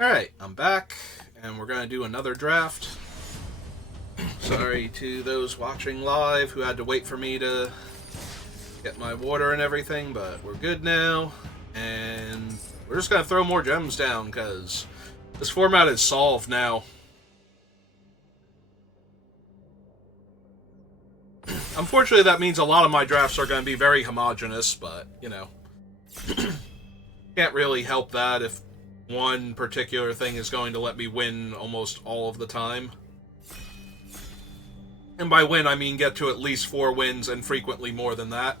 Alright, I'm back, and we're going to do another draft. Sorry to those watching live who had to wait for me to get my water and everything, but we're good now, and we're just going to throw more gems down, because this format is solved now. Unfortunately, that means a lot of my drafts are going to be very homogenous, but, you know, can't really help that if one particular thing is going to let me win almost all of the time. And by win, I mean get to at least 4 wins and frequently more than that.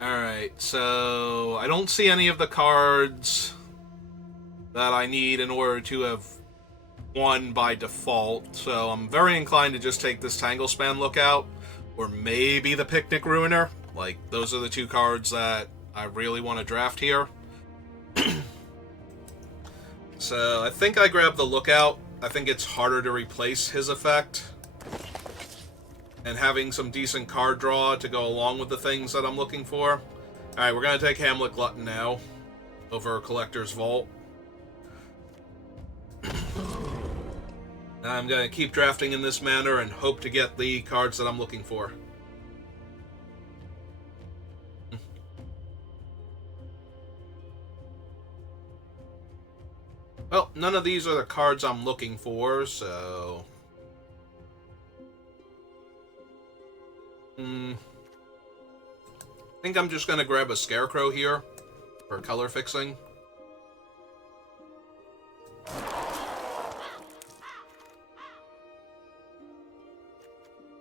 Alright, so I don't see any of the cards that I need in order to have won by default, so I'm very inclined to just take this Tanglespan Lookout, or maybe the Picnic Ruiner. Like, those are the 2 cards that I really want to draft here. So I think I grabbed the Lookout. I think it's harder to replace his effect. And having some decent card draw to go along with the things that I'm looking for. Alright, we're going to take Hamlet Glutton now over Collector's Vault. I'm going to keep drafting in this manner and hope to get the cards that I'm looking for. Well, none of these are the cards I'm looking for, so... I think I'm just going to grab a Scarecrow here for color fixing.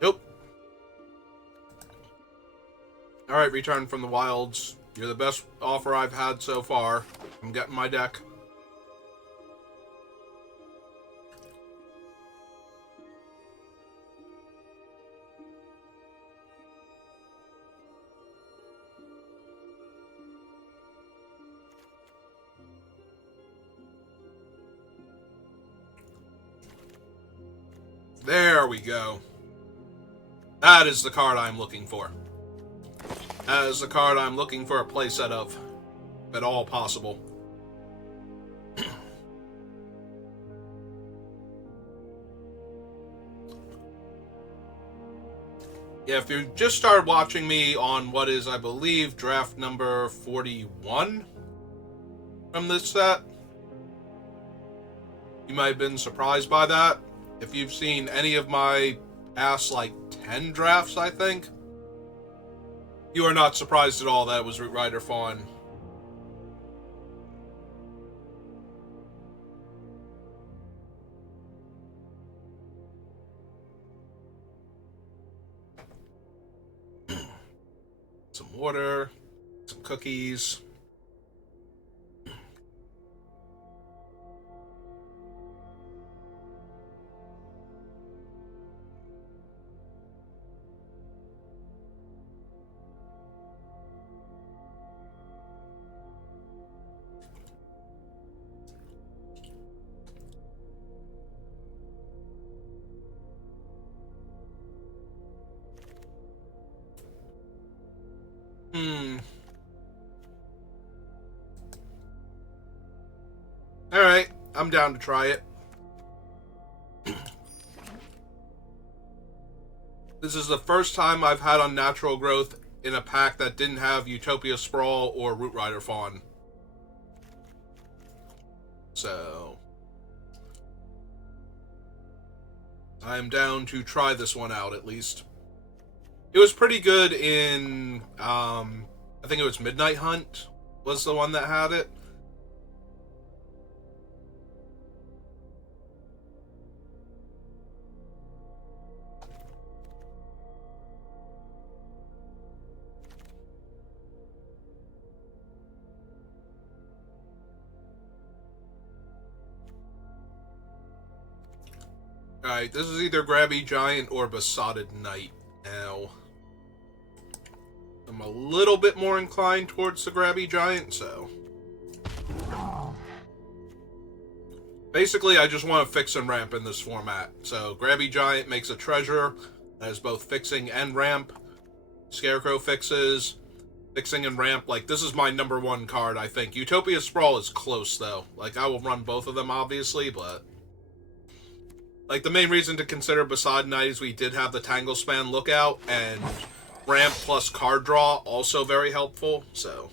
Nope. Alright, Return from the Wilds. You're the best offer I've had so far. I'm getting my deck. There we go. That is the card I'm looking for. That is the card I'm looking for a playset of, if at all possible. Yeah, if you just started watching me on what is, I believe, draft number 41 from this set, you might have been surprised by that. If you've seen any of my past, 10 drafts, I think, you are not surprised at all that it was Root Rider Fawn. Some water, some cookies. Alright, I'm down to try it. This is the first time I've had Unnatural Growth in a pack that didn't have Utopia Sprawl or Root Rider Fawn. So I am down to try this one out, at least. It was pretty good in, I think it was Midnight Hunt was the one that had it. Alright, this is either Grabby Giant or Besotted Knight. Now, I'm a little bit more inclined towards the Grabby Giant, so... Basically, I just want to fix and ramp in this format. So, Grabby Giant makes a treasure that is both fixing and ramp. Scarecrow fixes. Fixing and ramp, like, this is my number one card, I think. Utopia Sprawl is close, though. Like, I will run both of them, obviously, but... Like, the main reason to consider beside Night is we did have the Tangle Span Lookout, and ramp plus card draw, also very helpful, so...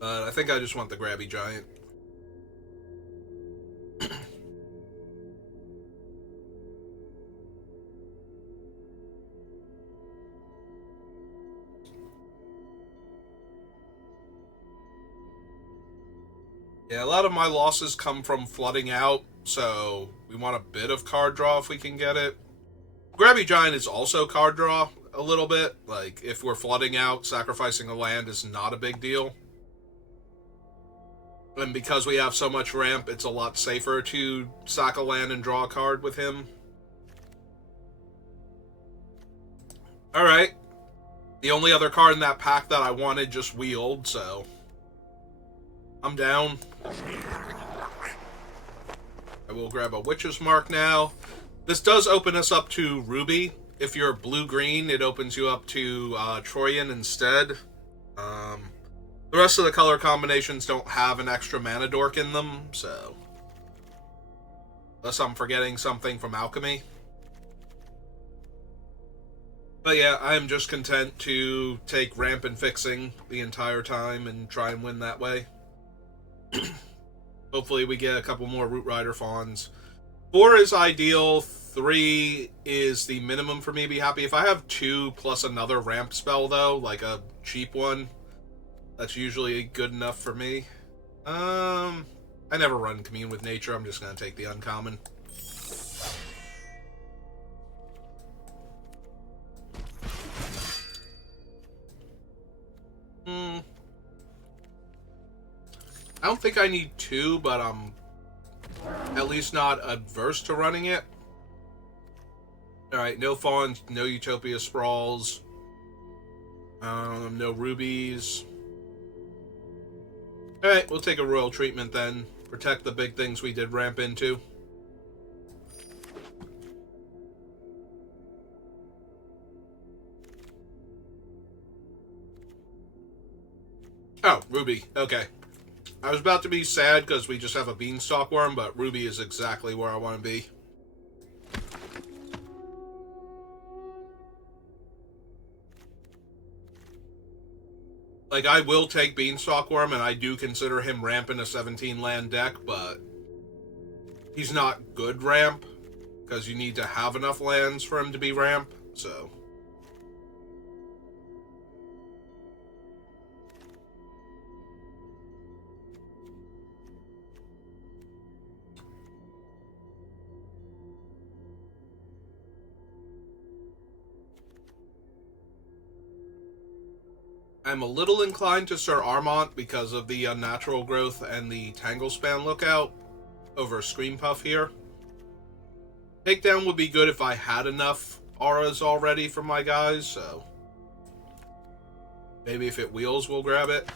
But I think I just want the Grabby Giant. Yeah, a lot of my losses come from flooding out, so we want a bit of card draw if we can get it. Grabby Giant is also card draw a little bit. Like, if we're flooding out, sacrificing a land is not a big deal. And because we have so much ramp, it's a lot safer to sack a land and draw a card with him. Alright. The only other card in that pack that I wanted just wheeled, so... I'm down. I will grab a Witch's Mark now. This does open us up to Ruby. If you're blue-green, it opens you up to Troyan instead. The rest of the color combinations don't have an extra mana dork in them, so... Unless I'm forgetting something from Alchemy. But yeah, I am just content to take ramp and fixing the entire time and try and win that way. Hopefully we get a couple more Root Rider Fawns. 4 is ideal, 3 is the minimum for me to be happy. If I have 2 plus another ramp spell, though, like a cheap one, that's usually good enough for me. I never run Commune with Nature, I'm just going to take the uncommon. I don't think I need 2, but I'm at least not adverse to running it. Alright, no Fawns, no Utopia Sprawls, no Rubies. Alright, we'll take a Royal Treatment then. Protect the big things we did ramp into. Oh, Ruby. Okay. I was about to be sad because we just have a Beanstalk Worm, but Ruby is exactly where I want to be. Like, I will take Beanstalk Worm, and I do consider him ramp in a 17-land deck, but he's not good ramp, because you need to have enough lands for him to be ramp, so... I'm a little inclined to Sir Armont because of the Unnatural Growth and the Tangle Span Lookout over Scream Puff here. Takedown would be good if I had enough auras already for my guys, so... Maybe if it wheels, we'll grab it.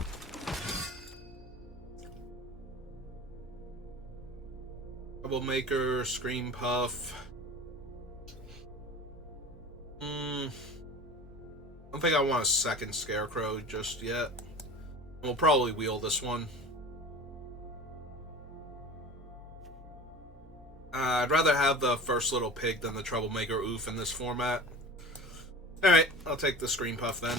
Troublemaker, Scream Puff... I don't think I want a second Scarecrow just yet. We'll probably wheel this one. I'd rather have the first little pig than the Troublemaker oof in this format. Alright, I'll take the Scream Puff then.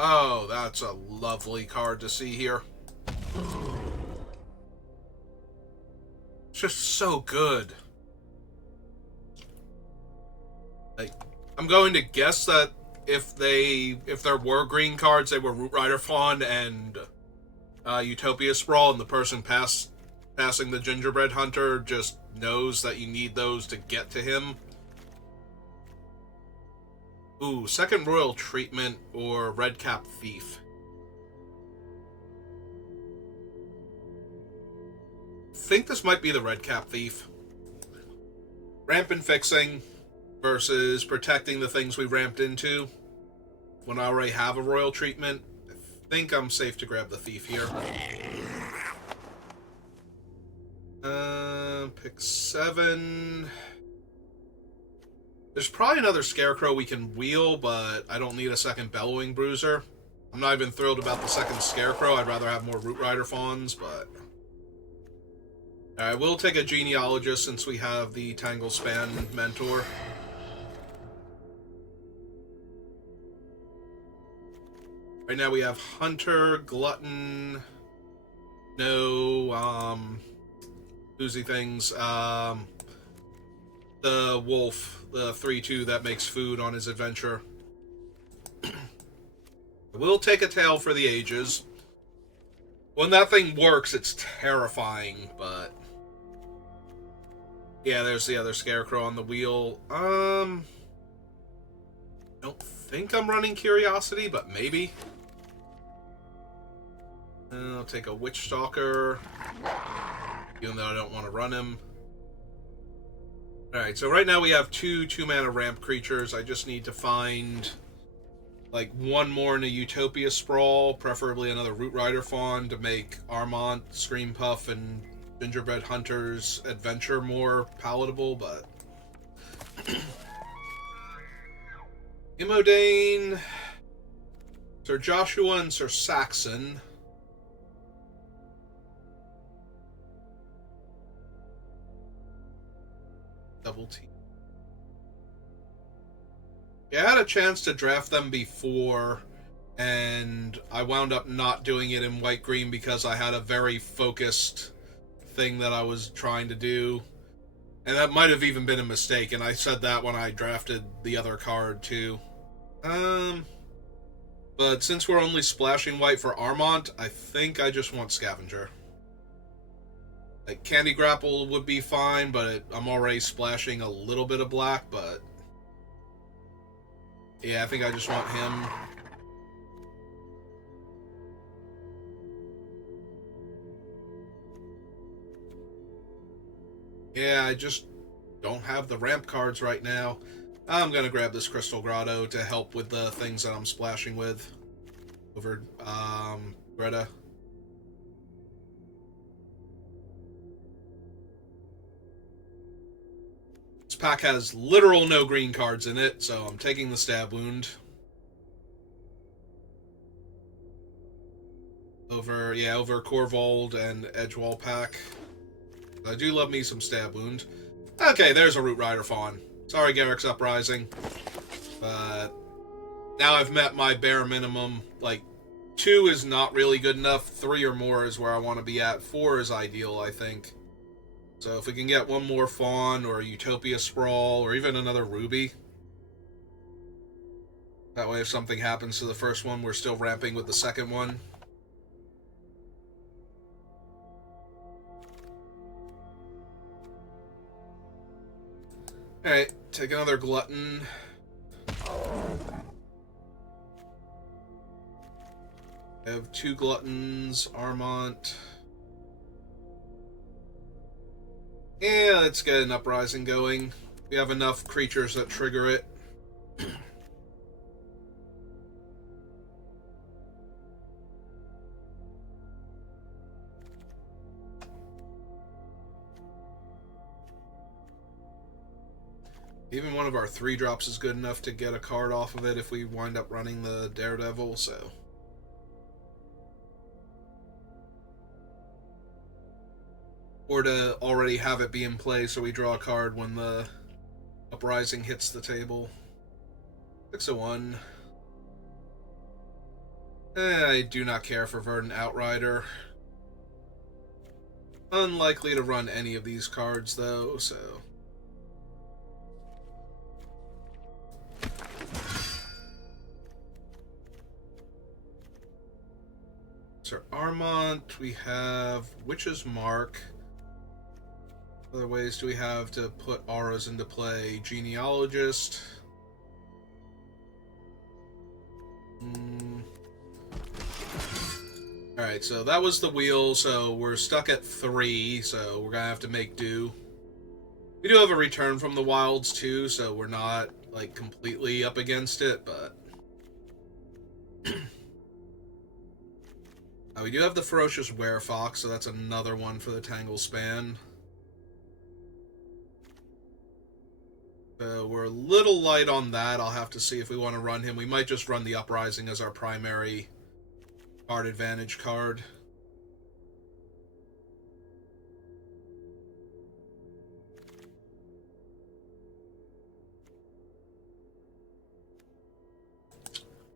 Oh, that's a lovely card to see here. It's just so good. Like, I'm going to guess that if there were green cards, they were Root Rider Fawn and Utopia Sprawl, and the person passing the Gingerbread Hunter just knows that you need those to get to him. Ooh, second Royal Treatment or Redcap Thief. I think this might be the Redcap Thief. Ramp and fixing versus protecting the things we ramped into when I already have a Royal Treatment. think I'm safe to grab the thief here. Pick 7. There's probably another Scarecrow we can wheel, but I don't need a second Bellowing Bruiser. I'm not even thrilled about the second Scarecrow. I'd rather have more Root Rider Fawns, but... Alright, we'll take a Genealogist since we have the Tangle Span Mentor. Right now we have Hunter, Glutton, no, Oozy things, the Wolf, the 3/2 that makes food on his adventure. We'll take a tail for the ages. When that thing works, it's terrifying, but... Yeah, there's the other Scarecrow on the wheel. I don't think I'm running Curiosity, but maybe. I'll take a Witch Stalker, even though I don't want to run him. Alright, so right now we have 2 2-mana ramp creatures. I just need to find, like, one more in a Utopia Sprawl, preferably another Root Rider Fawn, to make Armont, Scream Puff, and Gingerbread Hunter's adventure more palatable, but... Imodane, Sir Joshua, and Sir Saxon. Double T. Yeah, I had a chance to draft them before, and I wound up not doing it in white-green because I had a very focused thing that I was trying to do. And that might have even been a mistake, and I said that when I drafted the other card, too. But since we're only splashing white for Armont, I think I just want Scavenger. Like, Candy Grapple would be fine, but I'm already splashing a little bit of black, but... Yeah, I think I just want him. Yeah, I just don't have the ramp cards right now. I'm gonna grab this Crystal Grotto to help with the things that I'm splashing with. Over, Greta. This pack has literal no green cards in it, so I'm taking the Stab Wound. Over Corvold and Edgewall pack. I do love me some Stab Wound. Okay, there's a Root Rider Fawn. Sorry, Garrick's Uprising. But now I've met my bare minimum. Like, 2 is not really good enough. 3 or more is where I want to be at. 4 is ideal, I think. So if we can get one more Fawn, or a Utopia Sprawl, or even another Ruby. That way if something happens to the first one, we're still ramping with the second one. Alright, take another Glutton. I have 2 Gluttons, Armont. Yeah, let's get an Uprising going. We have enough creatures that trigger it. Even one of our 3-drops is good enough to get a card off of it if we wind up running the Daredevil, so... Or to already have it be in play so we draw a card when the Uprising hits the table. 6/1. I do not care for Verdant Outrider. Unlikely to run any of these cards, though, so... Sir Armont, we have Witch's Mark. Other ways do we have to put auras into play? Genealogist. Alright, so that was the wheel, so we're stuck at 3, so we're gonna have to make do. We do have a return from the wilds too, so we're not, like, completely up against it, but... We do have the Ferocious Werefox, so that's another one for the Tangle Span. We're a little light on that. I'll have to see if we want to run him. We might just run the Uprising as our primary card advantage card.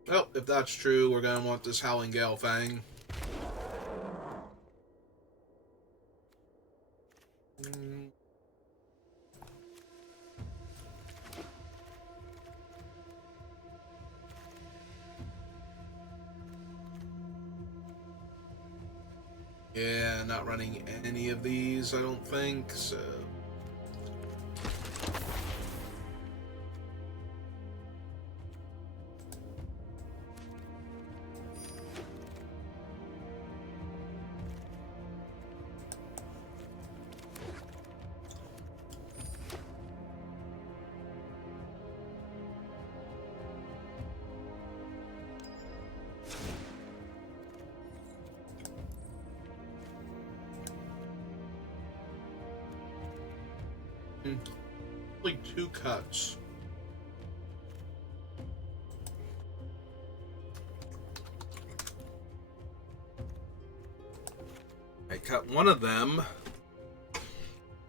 Well, if that's true, we're going to want this Howling Gale Fang. Yeah, not running any of these, I don't think, so... Only 2 cuts. I cut one of them.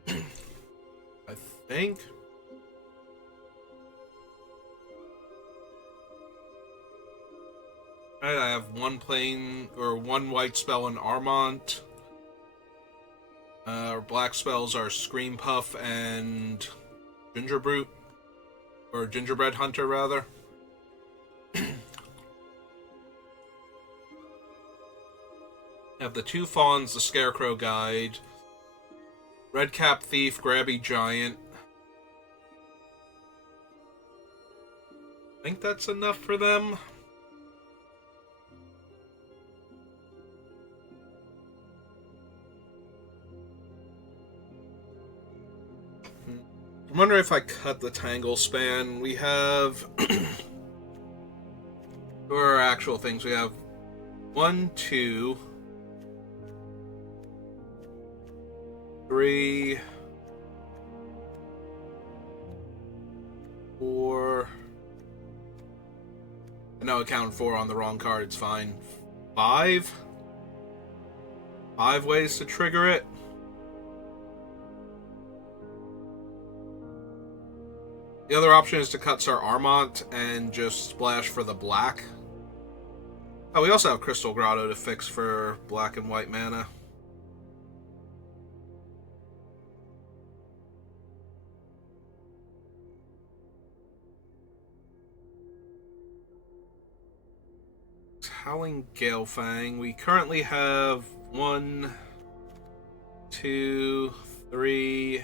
I think. Alright, I have one plain or one white spell in Armont. Our black spells are Scream Puff and Gingerbrute, or Gingerbread Hunter, rather. Have the 2 Fawns, the Scarecrow Guide, Redcap Thief, Grabby Giant. I think that's enough for them. I'm wondering if I cut the Tangle Span. We have... What are our actual things? We have 1, 2, 3, 4... No, I counted 4 on the wrong card, it's fine. 5? 5 ways to trigger it. The other option is to cut Sir Armont and just splash for the black. Oh, we also have Crystal Grotto to fix for black and white mana. Howling Gale Fang. We currently have 1, 2, 3,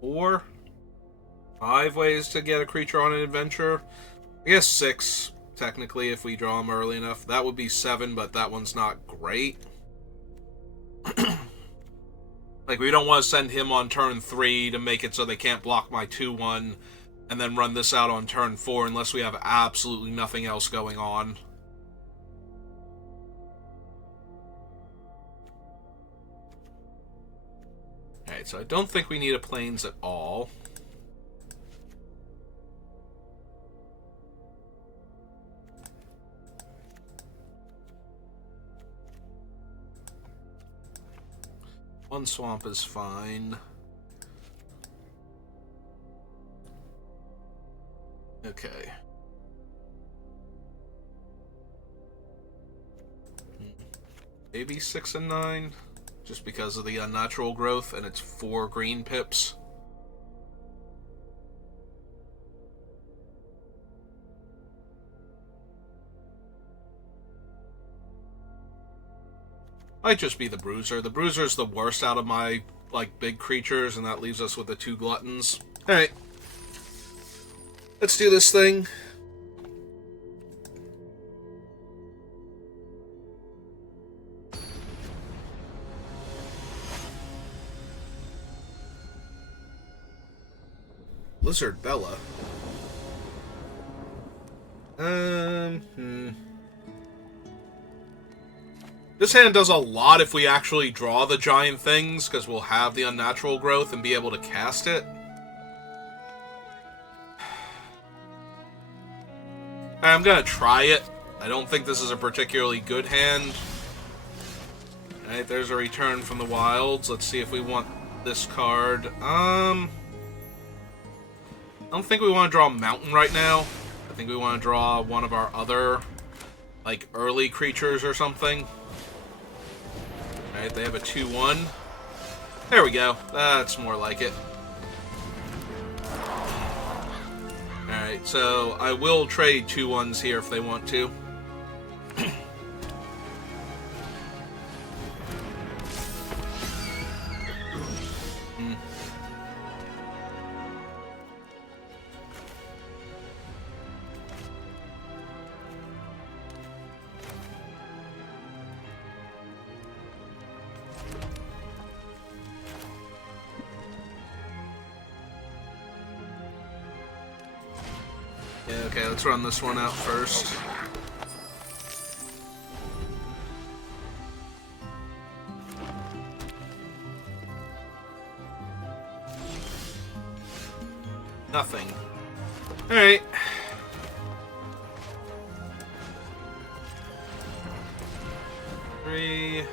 4, 5 ways to get a creature on an adventure. I guess 6, technically, if we draw them early enough. That would be 7, but that one's not great. Like, we don't want to send him on turn 3 to make it so they can't block my 2-1, and then run this out on turn 4 unless we have absolutely nothing else going on. Alright, so I don't think we need a Plains at all. One swamp is fine. Okay. Maybe 6 and 9, just because of the unnatural growth, and it's 4 green pips. Might just be the Bruiser. The Bruiser's the worst out of my, like, big creatures, and that leaves us with the 2 Gluttons. Alright. Let's do this thing. Lizard Bella. This hand does a lot if we actually draw the giant things, because we'll have the unnatural growth and be able to cast it. I'm gonna try it. I don't think this is a particularly good hand. Alright, there's a return from the wilds. Let's see if we want this card. I don't think we want to draw a mountain right now. I think we want to draw one of our other, like, early creatures or something. Alright, they have a 2/1. There we go. That's more like it. Alright, so I will trade 2/1s here if they want to. Yeah, okay, let's run this one out first. Nothing. Alright. Three.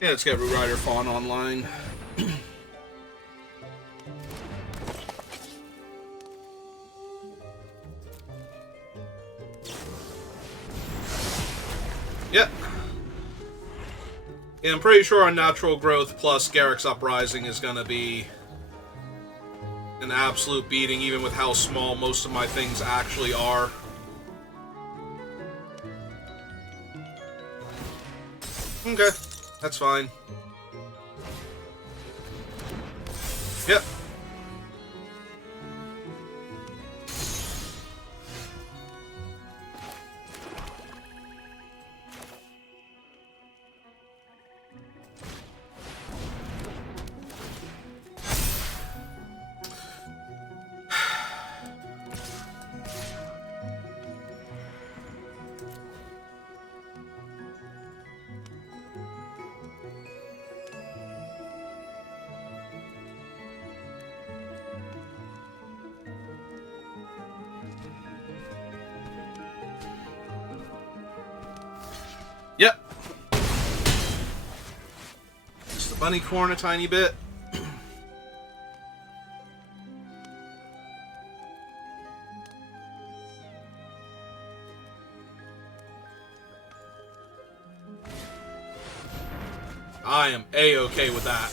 Yeah, let's get Root Rider Fawn online. Yep. Yeah, I'm pretty sure Unnatural Growth plus Garruk's Uprising is gonna be an absolute beating, even with how small most of my things actually are. Okay, that's fine. Yep. Yep. Just the bunny corn a tiny bit. I am A-okay with that.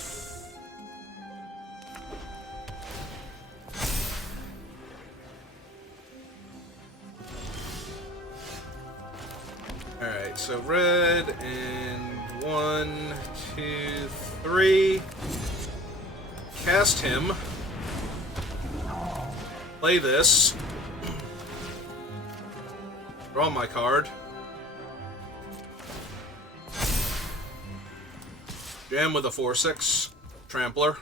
Alright, so red and 1, 2, 3. Cast him. Play this. Draw my card. Jam with a 4/6. Trampler.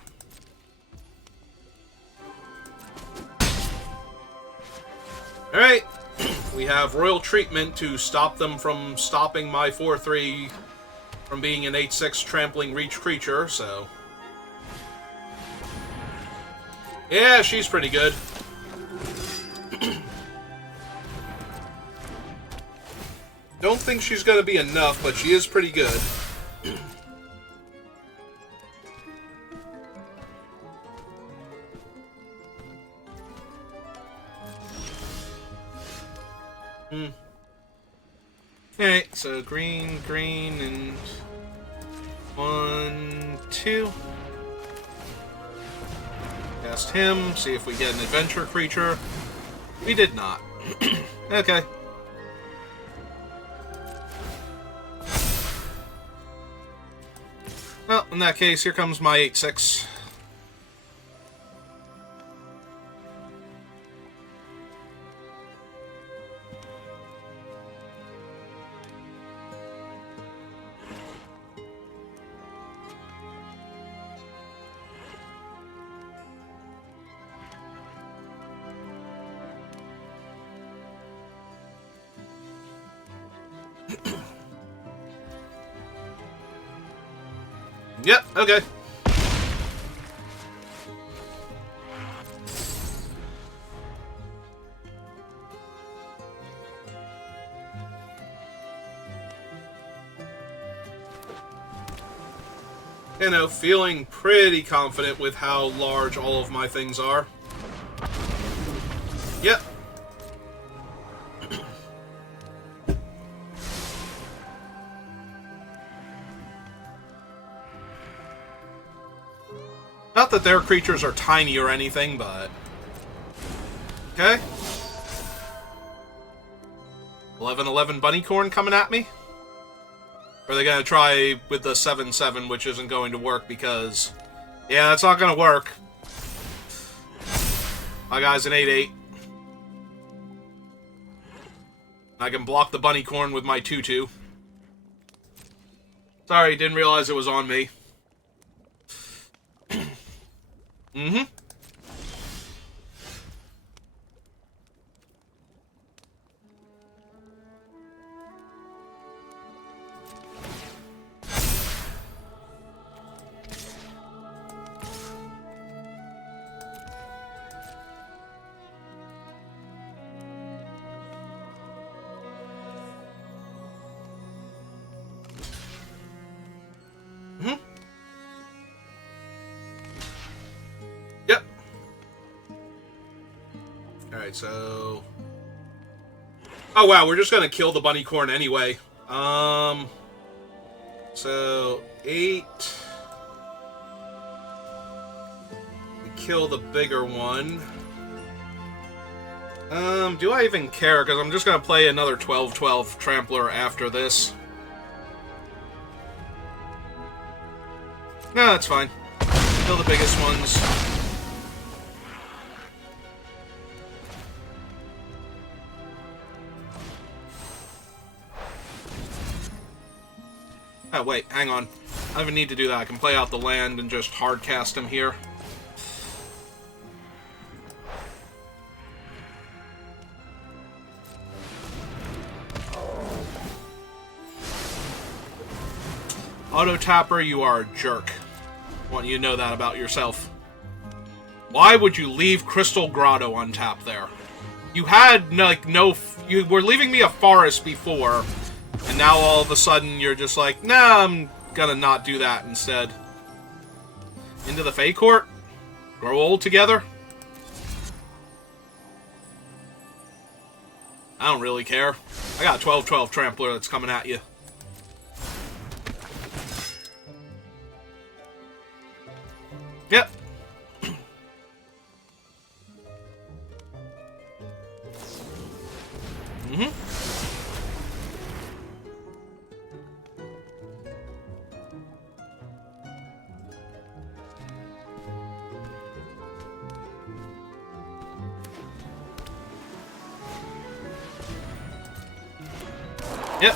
Alright. We have Royal Treatment to stop them from stopping my 4/3 from being an 8/6 trampling reach creature, so. Yeah, she's pretty good. Don't think she's gonna be enough, but she is pretty good. Alright, so green, green, and 1, 2. Cast him, see if we get an adventure creature. We did not. Okay. Well, in that case, here comes my 8/6. Yep, okay. You know, feeling pretty confident with how large all of my things are. Yep. Not that their creatures are tiny or anything, but... Okay. 11/11 Bunnycorn coming at me? Or are they going to try with the 7/7, which isn't going to work because... Yeah, that's not going to work. My guy's an 8/8. I can block the Bunnycorn with my 2/2. Sorry, didn't realize it was on me. Mm-hmm. Yep. Alright, so... Oh, wow, we're just gonna kill the Bunnycorn anyway. So... 8... We kill the bigger one. Do I even care? Because I'm just gonna play another 12/12 Trampler after this. No, that's fine. Kill the biggest ones. Oh, wait, hang on. I don't even need to do that. I can play out the land and just hard cast him here. Auto-tapper, you are a jerk. I want you to know that about yourself. Why would you leave Crystal Grotto untapped there? You had, like, no... You were leaving me a forest before, and now all of a sudden you're just like, nah, I'm gonna not do that instead. Into the Fey Court? Grow old together? I don't really care. I got a 12/12 Trampler that's coming at you. Yep. Mm-hmm. Yep.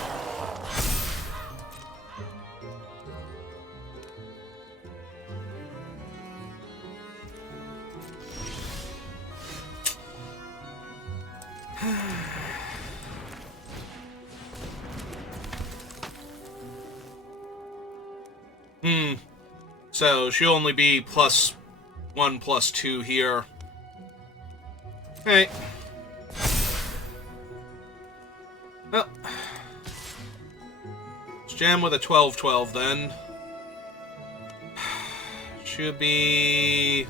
So she'll only be +1/+2 here. Hey. Well. Let's jam with a 12/12 then. Should be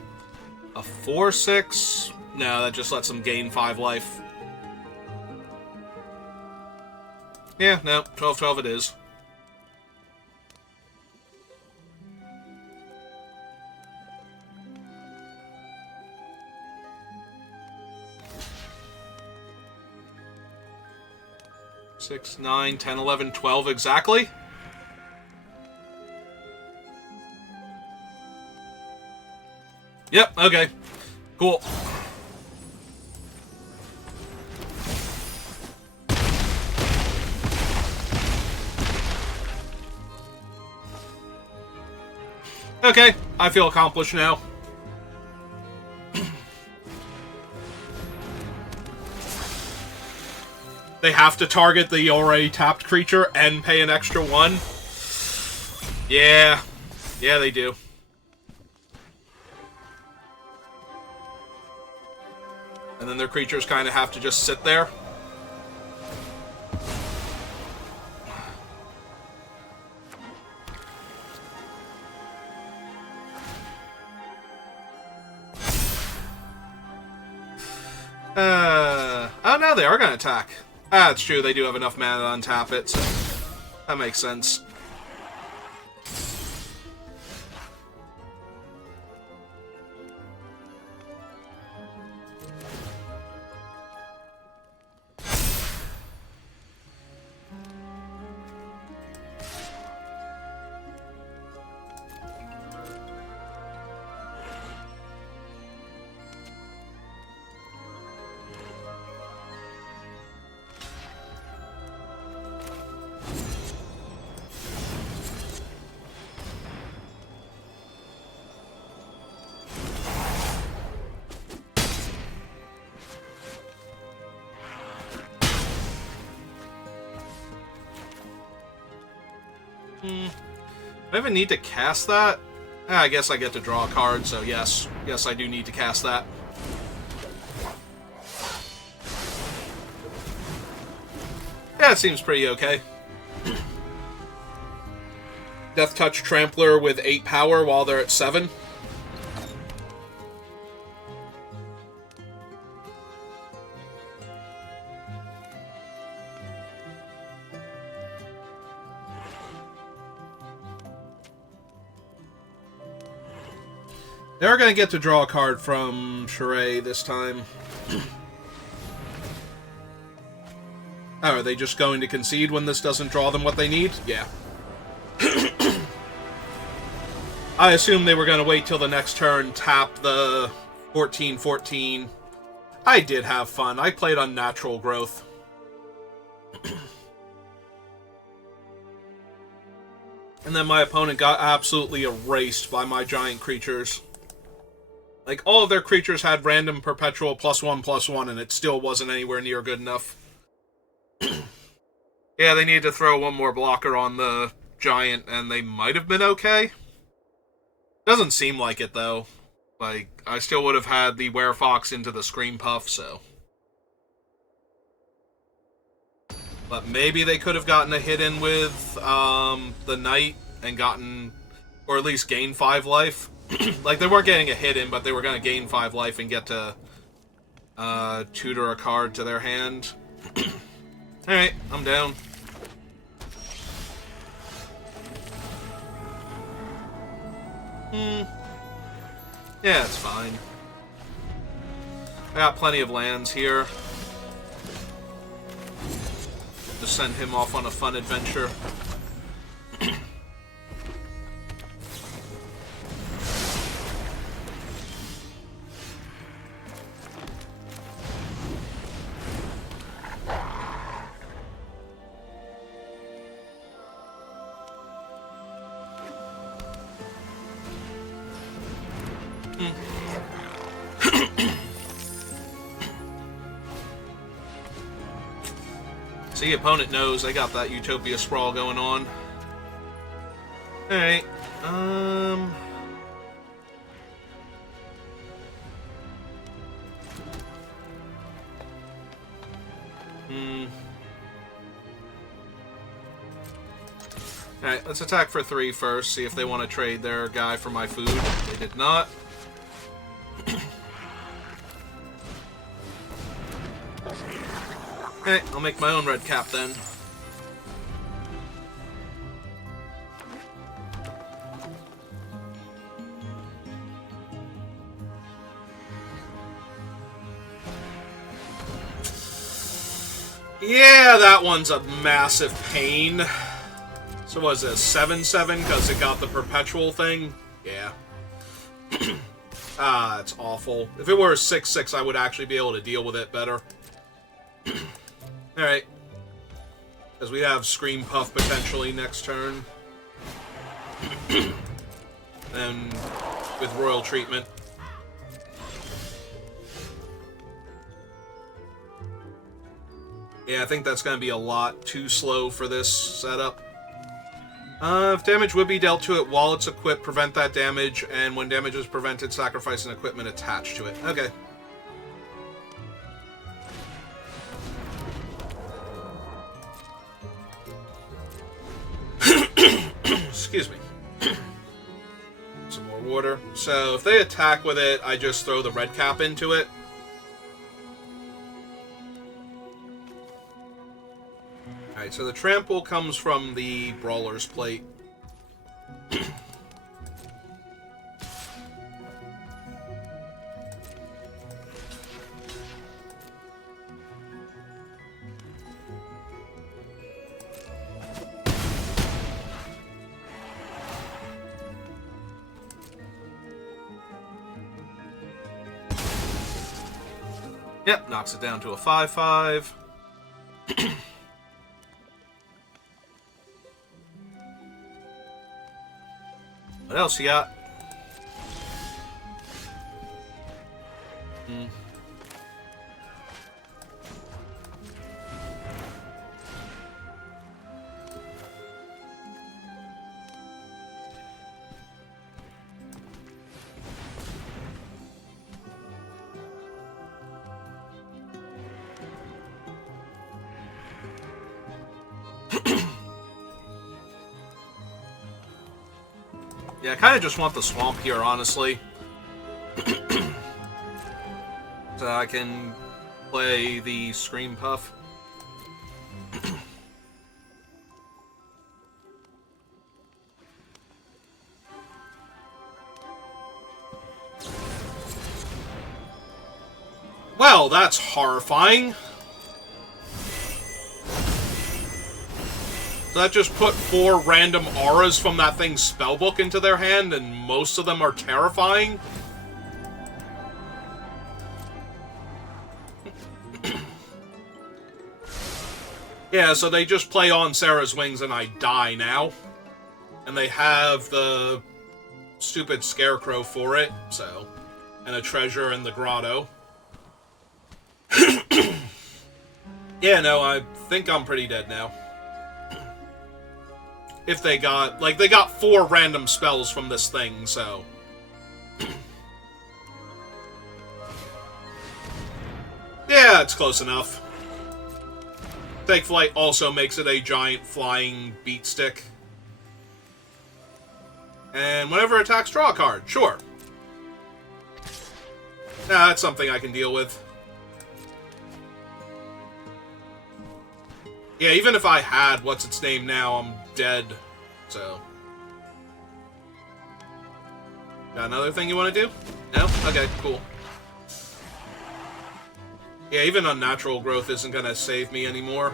a 4/6. No, that just lets him gain 5 life. Yeah, no, 12/12 it is. Six, 9, 10, 11, 12 exactly? Yep, okay. Cool. Okay, I feel accomplished now. They have to target the already tapped creature and pay an extra 1. Yeah. Yeah, they do. And then their creatures kind of have to just sit there. Oh no, they are going to attack. Ah, it's true, they do have enough mana to untap it, so that makes sense. Do I even need to cast that? I guess I get to draw a card, so yes. Yes, I do need to cast that. Yeah, it seems pretty okay. Death Touch Trampler with 8 power while they're at 7. They're going to get to draw a card from Sheree this time. Oh, are they just going to concede when this doesn't draw them what they need? Yeah. I assume they were going to wait till the next turn, tap the 14/14. I did have fun. I played Unnatural Growth. And then my opponent got absolutely erased by my giant creatures. Like, all of their creatures had random perpetual +1/+1, and it still wasn't anywhere near good enough. Yeah, they needed to throw one more blocker on the giant, and they might have been okay. Doesn't seem like it, though. Like, I still would have had the Werefox into the Scream Puff, so... But maybe they could have gotten a hit in with the Knight and gotten... Or at least gain 5 life. Like, they weren't getting a hit in, but they were going to gain 5 life and get to tutor a card to their hand. Alright, I'm down. Yeah, it's fine. I got plenty of lands here. Just send him off on a fun adventure. The opponent knows they got that Utopia Sprawl going on. Alright, Alright, let's attack for 3 first, see if they want to trade their guy for my food. They did not. Okay, I'll make my own red cap then. Yeah, that one's a massive pain. So was it 7/7 because it got the perpetual thing? Yeah. Ah, it's awful. If it were a 6/6, I would actually be able to deal with it better. Alright. Because we have Scream Puff potentially next turn. And with Royal Treatment. Yeah, I think that's going to be a lot too slow for this setup. If damage would be dealt to it while it's equipped, prevent that damage, and when damage is prevented, sacrifice an equipment attached to it. Okay. Excuse me. Some more water. So if they attack with it, I just throw the red cap into it. Alright, so the trample comes from the Brawler's Plate. Yep, knocks it down to a 5/5. What else you got? Yeah, I kind of just want the swamp here, honestly. So I can play the Scream Puff. Well, that's horrifying. So that just put 4 random auras from that thing's spellbook into their hand, and most of them are terrifying. Yeah, so they just play on Sarah's wings and I die now. And they have the stupid scarecrow for it, so. And a treasure in the grotto. Yeah, no, I think I'm pretty dead now. If they got, like, they got 4 random spells from this thing, so. Yeah, it's close enough. Take Flight also makes it a giant flying beat stick. And whenever it attacks, draw a card. Sure. Nah, that's something I can deal with. Yeah, even if I had what's-its-name now, I'm dead, so. Got another thing you want to do? No? Okay, cool. Yeah, even Unnatural Growth isn't going to save me anymore.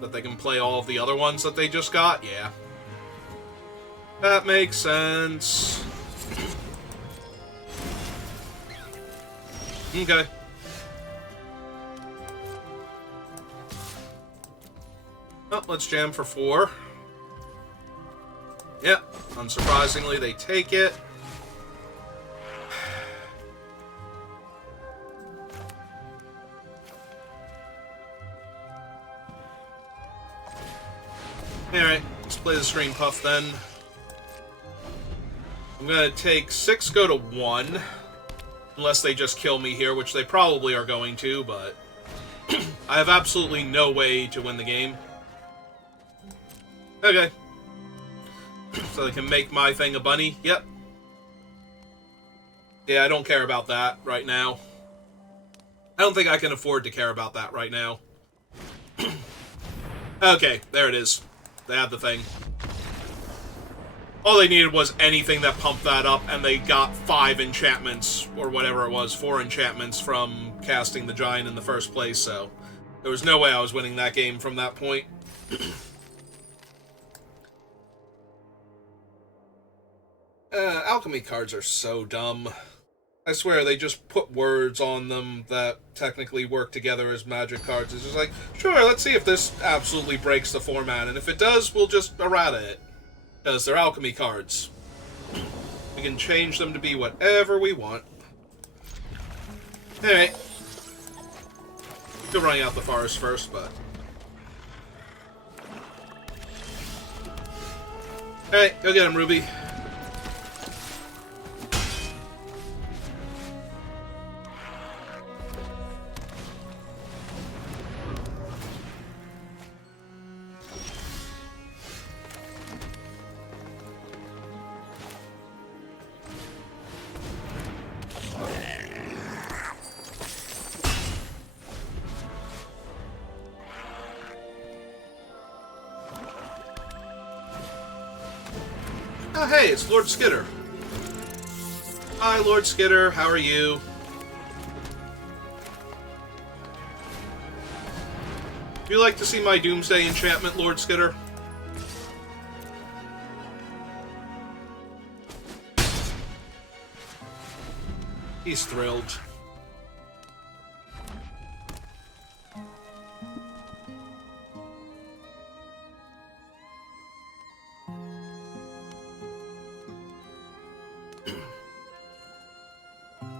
That they can play all of the other ones that they just got? Yeah. That makes sense. Okay. Well, let's jam for 4. Yep, unsurprisingly, they take it. Alright, let's play the Scream Puff then. I'm gonna take 6, go to 1. Unless they just kill me here, which they probably are going to, but I have absolutely no way to win the game. Okay. So they can make my thing a bunny? Yep. Yeah, I don't care about that right now. I don't think I can afford to care about that right now. Okay, there it is. They have the thing. All they needed was anything that pumped that up, and they got 5 enchantments, or whatever it was, 4 enchantments from casting the giant in the first place, so there was no way I was winning that game from that point. Alchemy cards are so dumb. I swear, they just put words on them that technically work together as magic cards. It's just like, sure, let's see if this absolutely breaks the format, and if it does, we'll just errata it. Because they're alchemy cards. We can change them to be whatever we want. Alright. Still running out the forest first, but... Alright, go get him, Ruby. Oh, hey, it's Lord Skitter. Hi, Lord Skitter. How are you? Do you like to see my Doomsday enchantment, Lord Skitter? He's thrilled.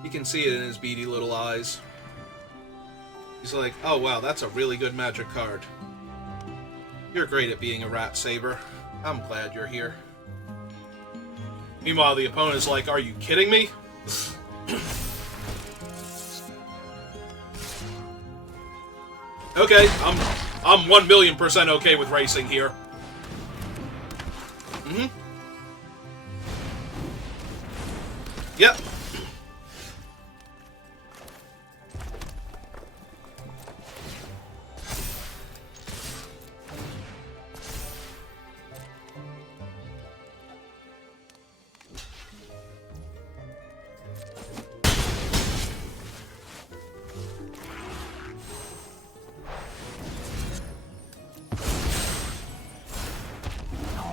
You can see it in his beady little eyes. He's like, oh wow, that's a really good magic card. You're great at being a rat saber. I'm glad you're here. Meanwhile, the opponent's like, are you kidding me? Okay, I'm 1,000,000% okay with racing here. Mm-hmm. Yep.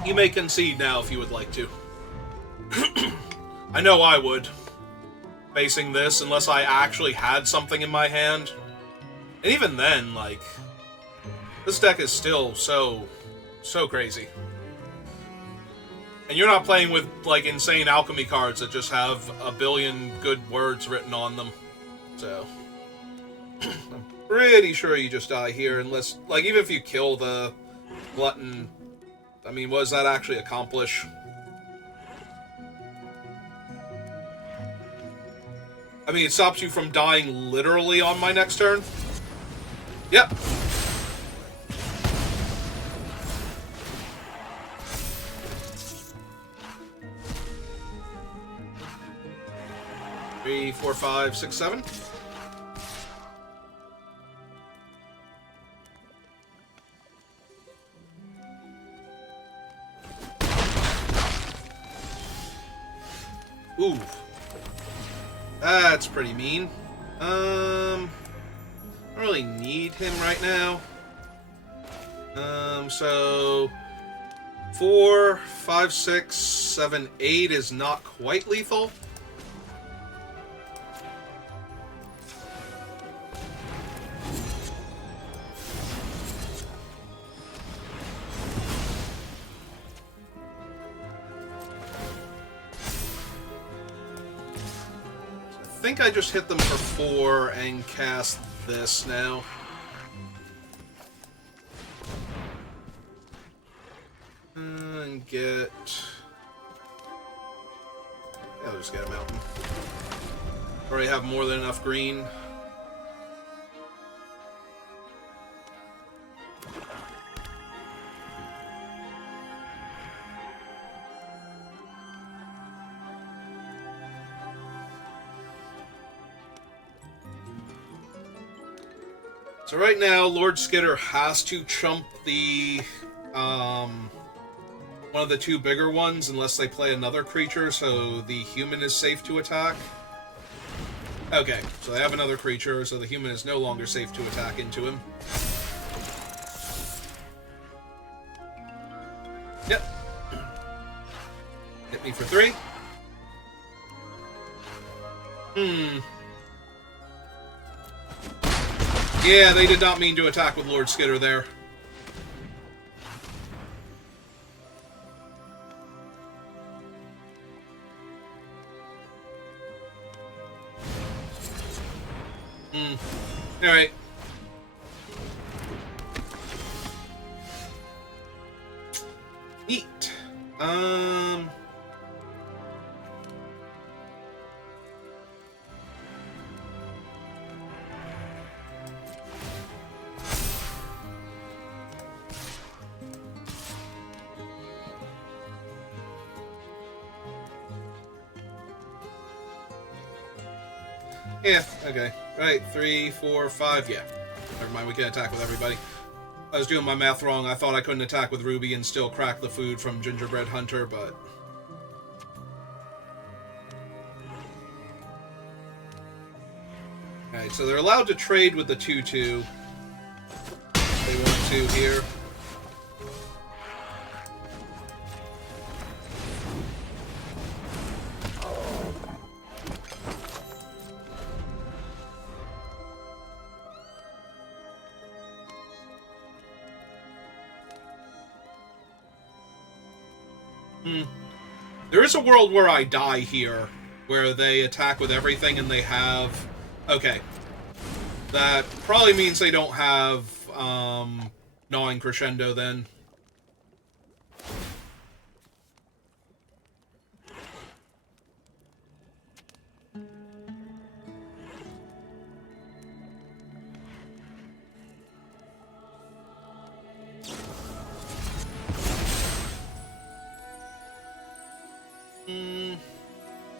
You may concede now if you would like to. I know I would. Facing this, unless I actually had something in my hand. And even then, like, this deck is still so crazy. And you're not playing with, like, insane alchemy cards that just have a billion good words written on them. So, I'm pretty sure you just die here, unless, like, even if you kill the glutton, I mean, what does that actually accomplish? I mean, it stops you from dying literally on my next turn? Yep. Three, four, five, six, seven. Ooh. That's pretty mean. I don't really need him right now. So 4, 5, 6, 7, 8 is not quite lethal. I think I just hit them for 4 and cast this now. And get... I'll just get a mountain. Already have more than enough green. So right now, Lord Skitter has to chump the, one of the two bigger ones unless they play another creature, so the human is safe to attack. Okay, so they have another creature, so the human is no longer safe to attack into him. Yep. Hit me for 3. Yeah, they did not mean to attack with Lord Skitter there. Alright. Neat. Um... Yeah, okay. Right, 3, 4, 5, yeah. Never mind, we can attack with everybody. I was doing my math wrong. I thought I couldn't attack with Ruby and still crack the food from Gingerbread Hunter, but... Alright, so they're allowed to trade with the 2-2. They want to here. There is a world where I die here, where they attack with everything and they have... Okay. That probably means they don't have, Gnawing Crescendo then.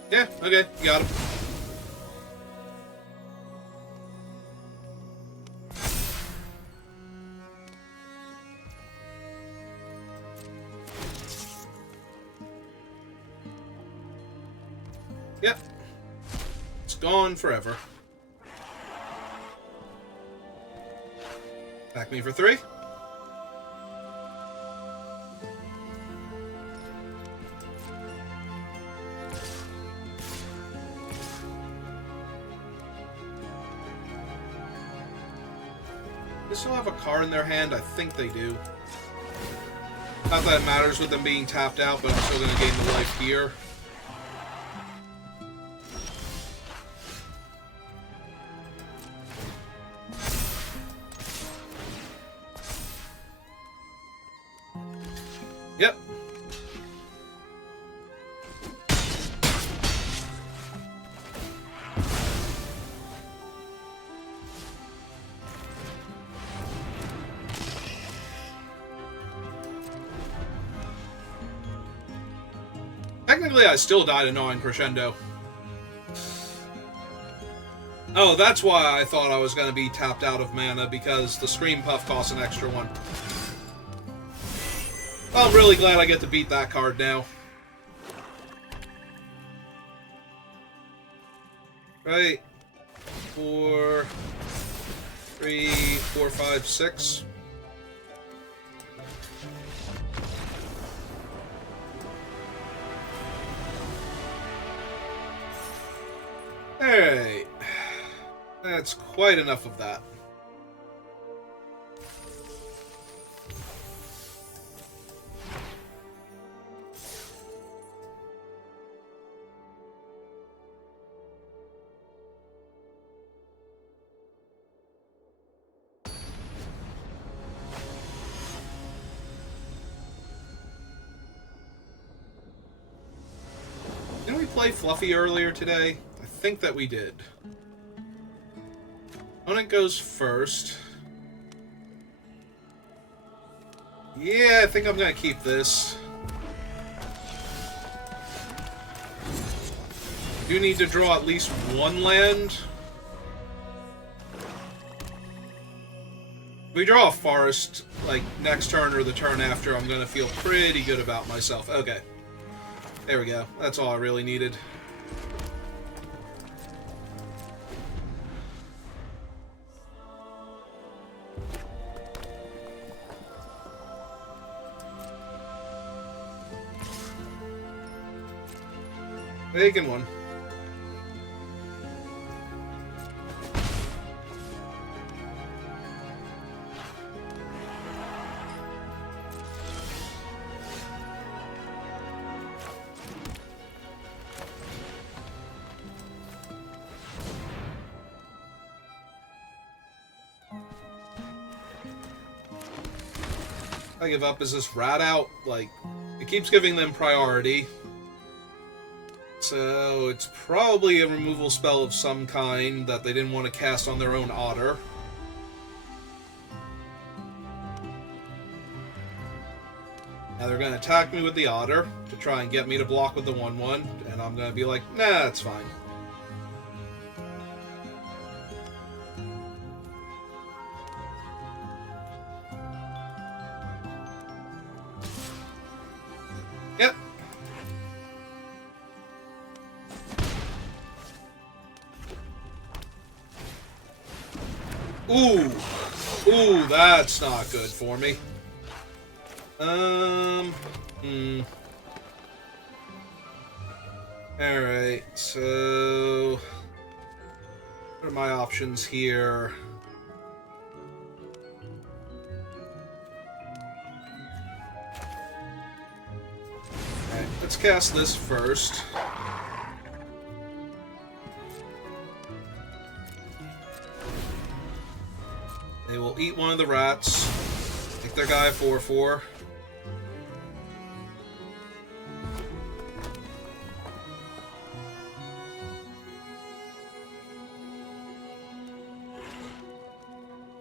Yeah, okay, you got him. Yep. It's gone forever. Attack me for 3. They still have a card in their hand? I think they do. Not that it matters with them being tapped out, but I'm still going to gain the life here. Yep. Technically, I still died a Gnawing Crescendo. Oh, that's why I thought I was going to be tapped out of mana, because the Scream Puff costs an extra one. I'm really glad I get to beat that card now. Right. 4, 3, 4, 5, 6. Alright. That's quite enough of that. Didn't we play Fluffy earlier today? I think that we did. Opponent goes first. Yeah, I think I'm gonna keep this. Do need to draw at least one land. If we draw a forest, like, next turn or the turn after, I'm gonna feel pretty good about myself. Okay. There we go. That's all I really needed. Taking one. I give up. Is this rat out? Like, It keeps giving them priority. So it's probably a removal spell of some kind that they didn't want to cast on their own otter. Now they're going to attack me with the otter to try and get me to block with the 1/1, and I'm going to be like, nah, that's fine. Yep. Ooh. Ooh, that's not good for me. Alright, so... what are my options here? Alright, let's cast this first. They will eat one of the rats. Make their guy 4/4.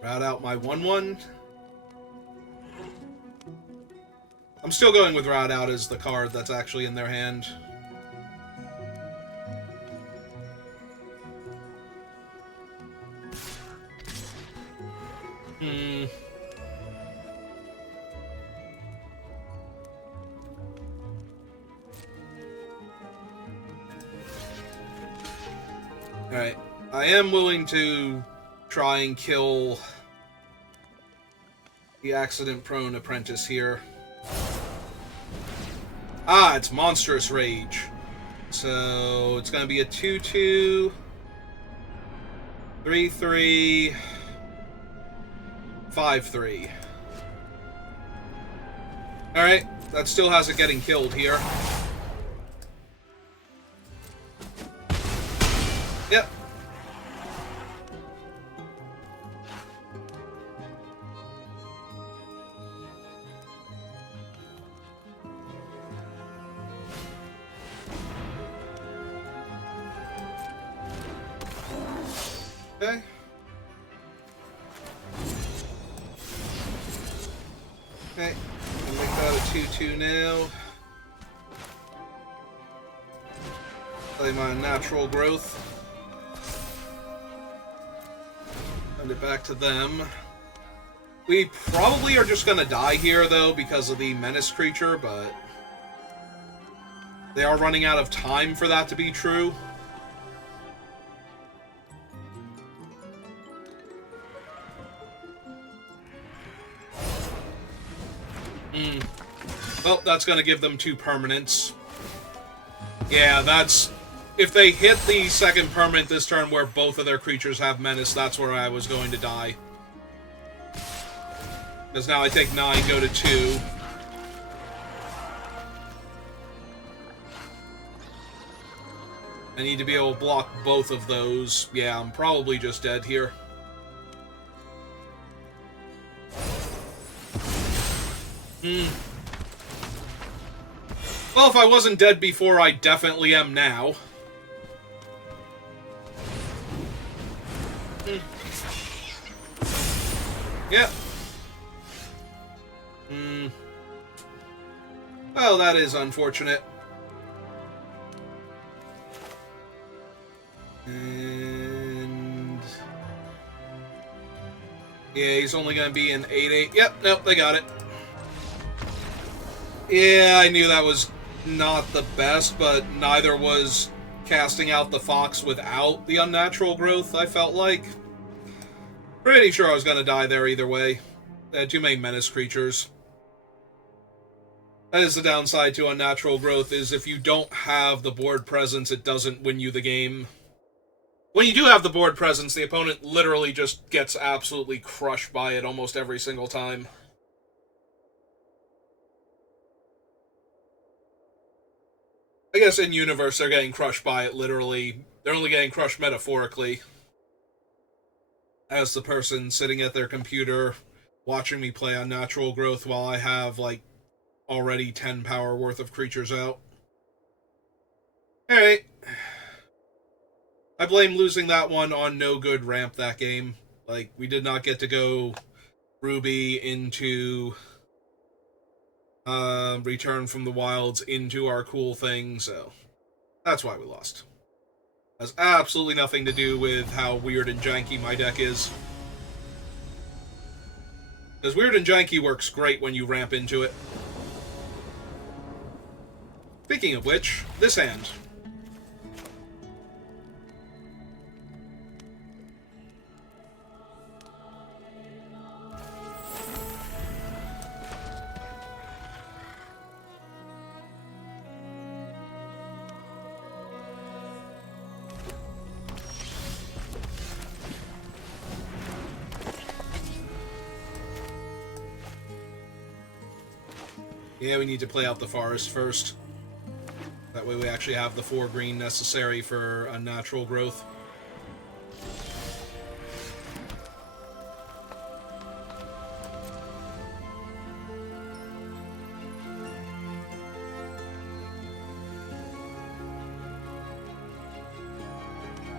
Rat out my 1/1. I'm still going with Rat out as the card that's actually in their hand. Alright. I am willing to try and kill the accident-prone apprentice here. Ah, it's Monstrous Rage. So, it's going to be a 2/2, 3/3, 5/3. Alright, that still has it getting killed here. Yep. Okay. Okay, I'll make that a 2/2 now. Play my natural growth. Send it back to them. We probably are just gonna die here, though, because of the menace creature, but they are running out of time for that to be true. Well, that's going to give them 2 permanents. Yeah, that's... if they hit the second permanent this turn where both of their creatures have menace, that's where I was going to die. Because now I take 9, go to 2. I need to be able to block both of those. Yeah, I'm probably just dead here. Well, if I wasn't dead before, I definitely am now. Yep. Well, that is unfortunate. And... yeah, he's only going to be an 8/8. Yep, nope, they got it. Yeah, I knew that was not the best, but neither was casting out the fox without the unnatural growth, I felt like. Pretty sure I was going to die there either way. They had too many menace creatures. That is the downside to unnatural growth, is if you don't have the board presence, it doesn't win you the game. When you do have the board presence, the opponent literally just gets absolutely crushed by it almost every single time. I guess in universe they're getting crushed by it literally. They're only getting crushed metaphorically. As the person sitting at their computer watching me play Unnatural Growth while I have, like, already 10 power worth of creatures out. Alright. I blame losing that one on no good ramp that game. Like, we did not get to go Ruby into Return from the Wilds into our cool thing, so that's why we lost. Has absolutely nothing to do with how weird and janky my deck is. Because weird and janky works great when you ramp into it. Speaking of which, this hand. Yeah, we need to play out the forest first. That way we actually have the 4 green necessary for a natural growth.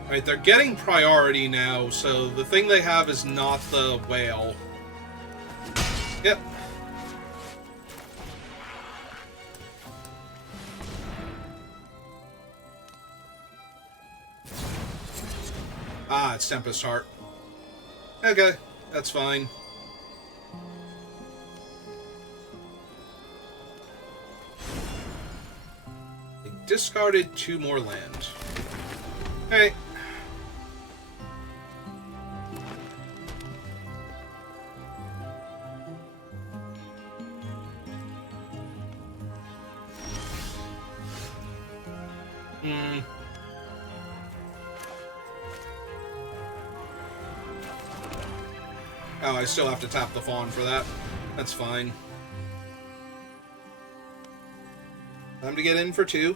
Alright, they're getting priority now, so the thing they have is not the whale. Yep. Ah, it's Tempest Heart. Okay, that's fine. They discarded 2 more land. Alright. Oh, I still have to tap the Fawn for that. That's fine. Time to get in for 2.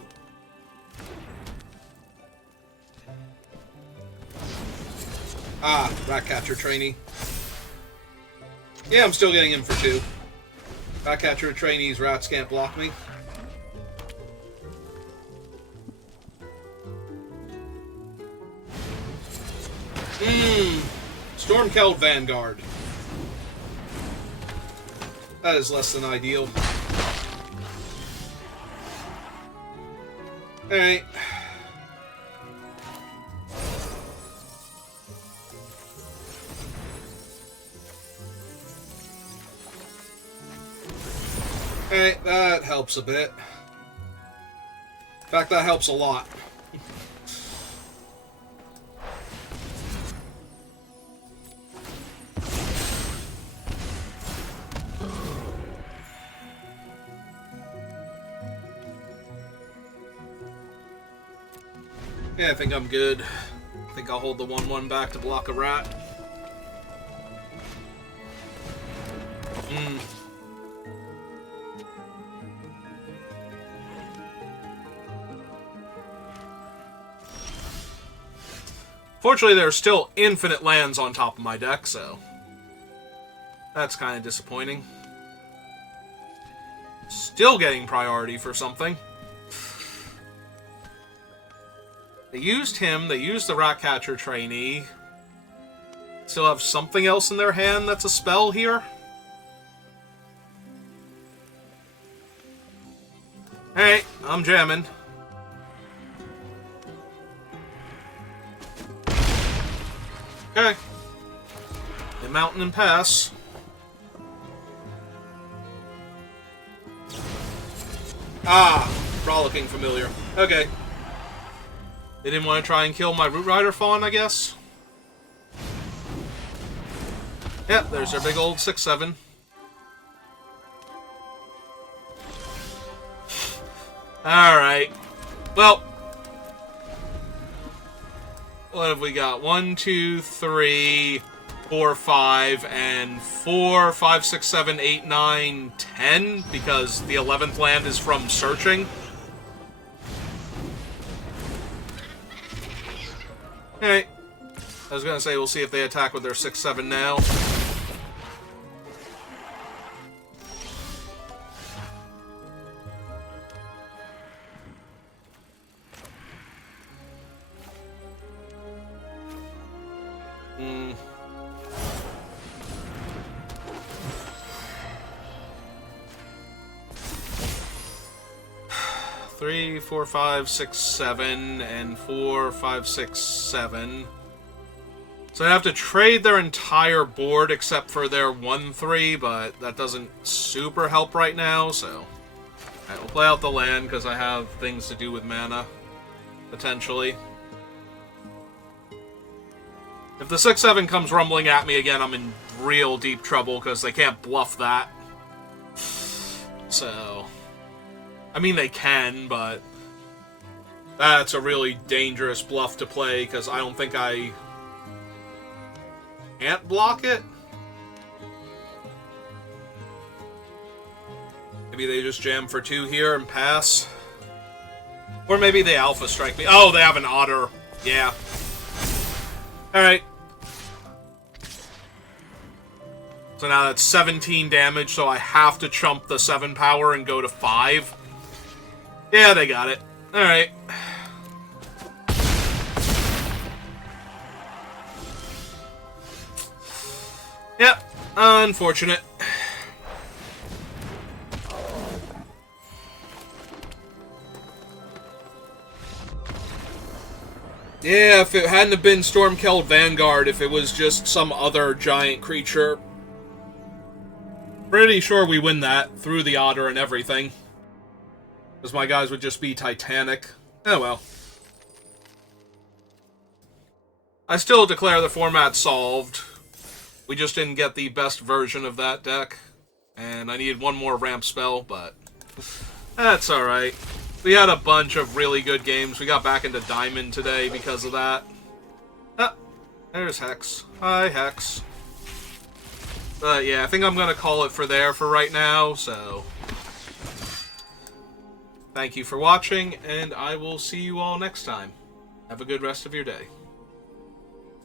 Ah, Ratcatcher trainee. Yeah, I'm still getting in for 2. Ratcatcher trainees, rats can't block me. Stormkeld Vanguard. That is less than ideal. Alright. Alright, that helps a bit. In fact, that helps a lot. Yeah, I think I'm good. I think I'll hold the 1/1 back to block a rat. Fortunately, there's still infinite lands on top of my deck, so that's kind of disappointing. Still getting priority for something. They used him, they used the Ratcatcher trainee. Still have something else in their hand that's a spell here? Hey, I'm jamming. Okay. The Mountain and Pass. Ah, Frolicking Familiar. Okay. They didn't want to try and kill my Root Rider Fawn, I guess? Yep, there's their big old 6/7. Alright. Well. What have we got? 1, 2, 3, 4, 5, and 4, 5, 6, 7, 8, 9, 10, because the 11th land is from searching. Alright. I was gonna say, we'll see if they attack with their 6/7 now. 3, 4, 5, 6, 7, and 4, 5, 6, 7. So I have to trade their entire board except for their 1-3, but that doesn't super help right now, so... Alright, we'll play out the land, because I have things to do with mana, potentially. If the 6-7 comes rumbling at me again, I'm in real deep trouble, because they can't bluff that. So... I mean, they can, but... That's a really dangerous bluff to play, because I don't think I... can't block it? Maybe they just jam for 2 here and pass. Or maybe they alpha strike me. Oh, they have an otter. Yeah. Alright. So now that's 17 damage, so I have to chump the 7 power and go to 5. Yeah, they got it. Alright. Yep. Unfortunate. Yeah, if it hadn't have been Stormkeld Vanguard, if it was just some other giant creature, pretty sure we win that through the otter and everything. Because my guys would just be Titanic. Oh well. I still declare the format solved. We just didn't get the best version of that deck. And I needed one more ramp spell, but that's alright. We had a bunch of really good games. We got back into Diamond today because of that. Ah, there's Hex. Hi, Hex. But yeah, I think I'm going to call it for there for right now, so... Thank you for watching, and I will see you all next time. Have a good rest of your day.